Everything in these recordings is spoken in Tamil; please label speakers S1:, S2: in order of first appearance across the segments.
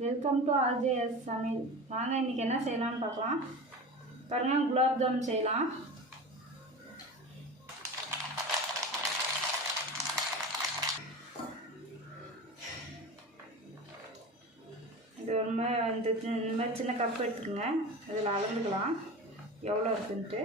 S1: வெல்கம் டு ஆர்ஜேஎஸ் சமையல் வாங்க இன்றைக்கி என்ன செய்யலாம்னு பார்க்கலாம். பாருங்கள் குலாப் செய்யலாம். இது ஒரு மாதிரி இந்த இந்த மாதிரி சின்ன கப் எடுத்துக்கோங்க. அதில் அளந்துக்கலாம். எவ்வளோ இருக்குன்ட்டு.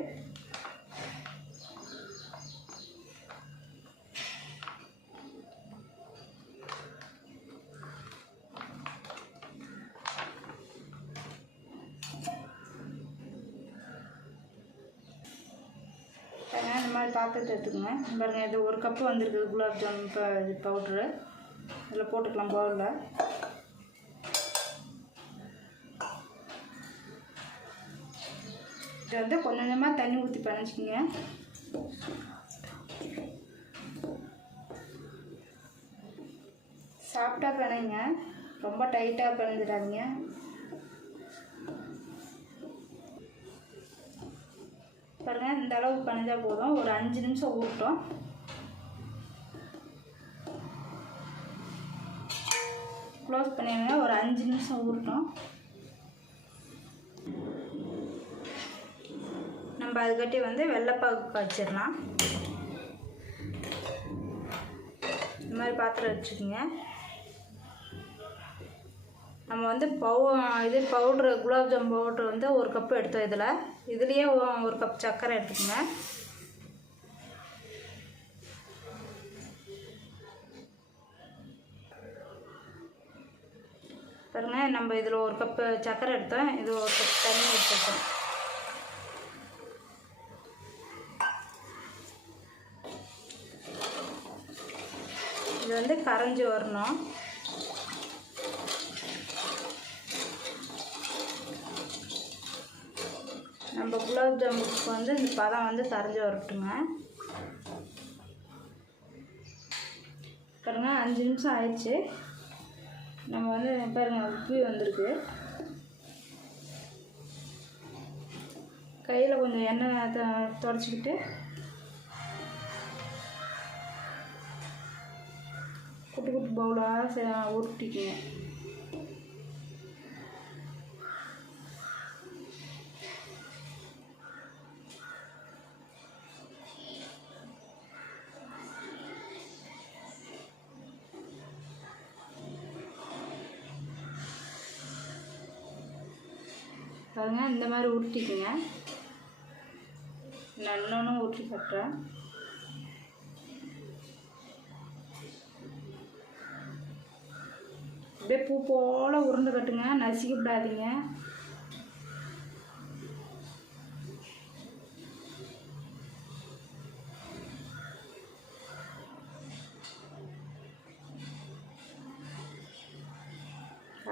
S1: பாத்திரத்தை எடுத்துக்கோங்க. பாருங்கள் இது ஒரு கப்பு வந்திருக்கு குலாப் ஜாமுன் இப்போ இது பவுட்ரு இதில் போட்டுக்கலாம் பவுலில் இது வந்து கொஞ்சம் கொஞ்சமாக தண்ணி ஊற்றி பண்ணிச்சிக்கோங்க சாப்பிட்டா பிணைங்க ரொம்ப டைட்டாக பிணைஞ்சிடாதீங்க பாருங்கள் இந்த அளவு பிணைஞ்சா போதும். ஒரு அஞ்சு நிமிஷம் ஊட்டோம் க்ளோஸ் பண்ணிடுங்க. ஒரு அஞ்சு நிமிஷம் ஊட்டோம் நம்ம அதுக்கட்டி வந்து வெள்ளைப்பாகு காய்ச்சிடலாம். இந்த மாதிரி பாத்திரம் வச்சுக்கோங்க. நம்ம வந்து பவு இது பவுட்ரு குலாப்ஜாம் பவுட்ரு வந்து ஒரு கப்பு எடுத்தோம் இதில். இதுலேயே ஒரு கப் சர்க்கரை எடுத்துக்கோங்க. பாருங்க நம்ம இதில் ஒரு கப்பு சர்க்கரை எடுத்தோம். இது ஒரு கப் தண்ணி எடுத்துக்கிட்டோம் இது வந்து கரைஞ்சி வரணும் நம்ம குலாப் ஜாமுனுக்கு வந்து இந்த பதம் வந்து கரைஞ்சி வரட்டுங்க. பாருங்க அஞ்சு நிமிஷம் ஆயிடுச்சு. நம்ம வந்து பாருங்க உப்பி வந்திருக்கு. கையில் கொஞ்சம் எண்ணெய் தொடச்சிக்கிட்டு குட்டி குட்டி பவுலாக உருட்டிக்குங்க. பாருங்க இந்த மாதிரி உருட்டிக்குங்க. நான் இன்னொன்று உருட்டி கட்டுறேன் அப்படியே பூ போல் உருண்டு கட்டுங்க நசுக்கி விடாதீங்க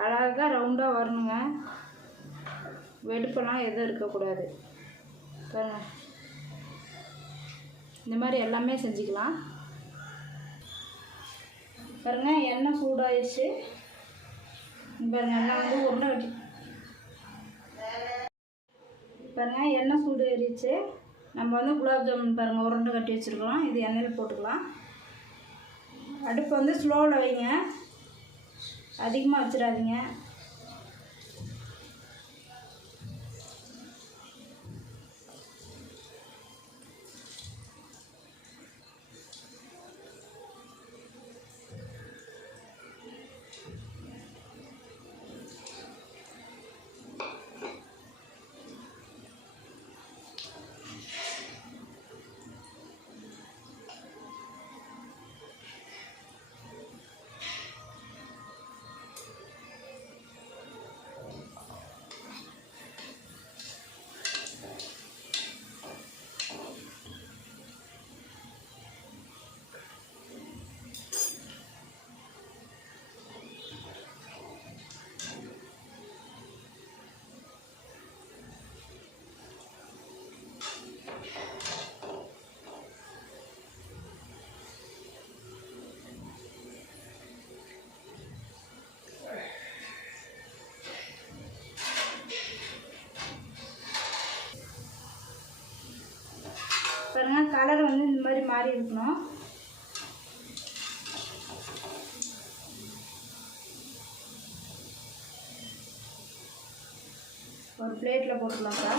S1: அழகாக ரவுண்டாக வரணுங்க. வெடிப்பெல்லாம் எதுவும் இருக்கக்கூடாது. இந்த மாதிரி எல்லாமே செஞ்சுக்கலாம். பாருங்க எண்ணெய் சூடாயிடுச்சு பாருங்கள் பாருங்க எண்ணெய் வந்து உருண்டை வெட்டி பாருங்க எண்ணெய் சூடு ஏறிச்சு நம்ம வந்து குலாப் ஜாமுன் பாருங்கள் உருண்டை கட்டி வச்சுருக்கலாம் இது எண்ணெயில் போட்டுக்கலாம். அடுப்பு வந்து ஸ்லோவில் வைங்க. அதிகமாக வச்சிடாதீங்க. கலர் வந்து இந்த மாதிரி மாறி இருக்கணும். ஒரு பிளேட்டில் போட்டுக்கலாம்க்கா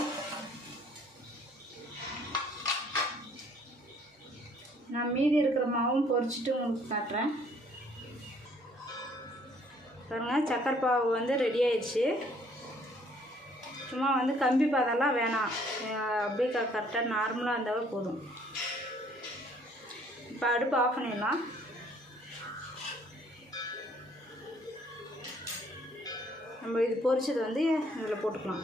S1: நான் மீதி இருக்கிற மாவும் பொறிச்சிட்டு உங்களுக்கு காட்டுறேன். பாருங்கள் சக்கரை பாவு வந்து ரெடி ஆயிடுச்சு. சும்மா வந்து கம்பி பாதெல்லாம் வேணாம். அப்படியே க கரெக்டாக நார்மலாக இருந்தாவே போதும். இப்போ அடுப்பு ஆஃப் பண்ணிடலாம். நம்ம இது பொரிச்சது வந்து இதில் போட்டுக்கலாம்.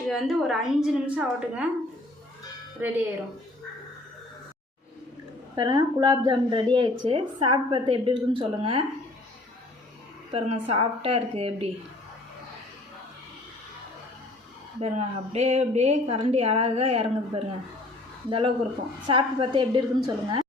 S1: இது வந்து ஒரு அஞ்சு நிமிஷம் ஆகட்டுங்க. ரெடி ஆயிரும். பாருங்கள் குலாப் ஜாமுன் ரெடி ஆயிடுச்சு. சாப்பிட்டு பார்த்து எப்படி இருக்குன்னு சொல்லுங்கள் பாருங்கள் சாஃப்டாக இருக்குது எப்படி? பாருங்க அப்படியே அப்படியே கரண்டி அழகாக இறங்குது பாருங்கள் இந்த அளவுக்கு இருக்கும். சாப்பிட்டு பார்த்து எப்படி இருக்குன்னு சொல்லுங்கள்